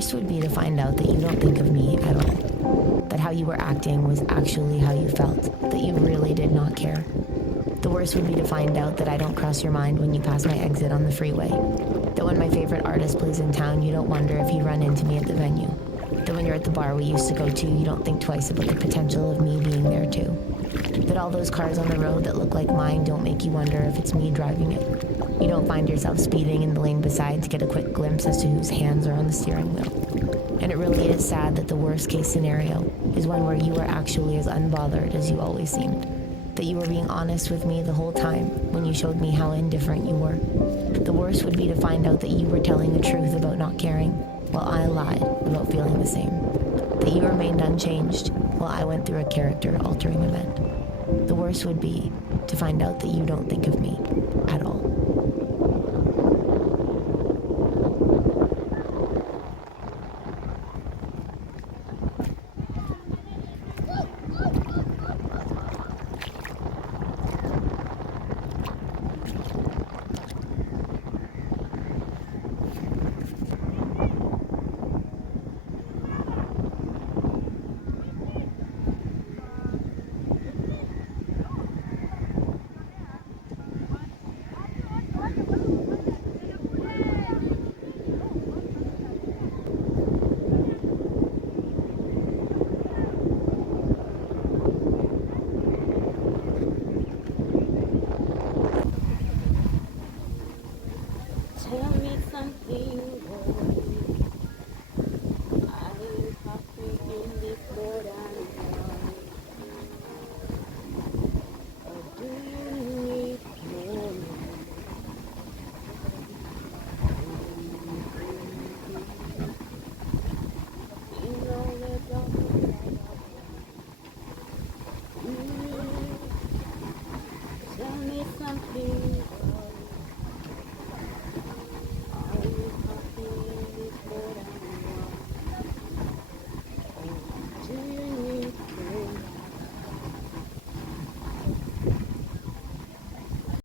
worst would be to find out that you don't think of me at all. That how you were acting was actually how you felt. That you really did not care. The worst would be to find out that I don't cross your mind when you pass my exit on the freeway. That when my favorite artist plays in town, you don't wonder if you run into me at the venue. That when you're at the bar we used to go to, you don't think twice about the potential of me being there too. That all those cars on the road that look like mine don't make you wonder if it's me driving it. You don't find yourself speeding in the lane beside to get a quick glimpse as to whose hands are on the steering wheel. And it really is sad that the worst case scenario is one where you are actually as unbothered as you always seemed. That you were being honest with me the whole time when you showed me how indifferent you were. The worst would be to find out that you were telling the truth about not caring, while I lied about feeling the same. That you remained unchanged while I went through a character-altering event. The worst would be to find out that you don't think of me at all.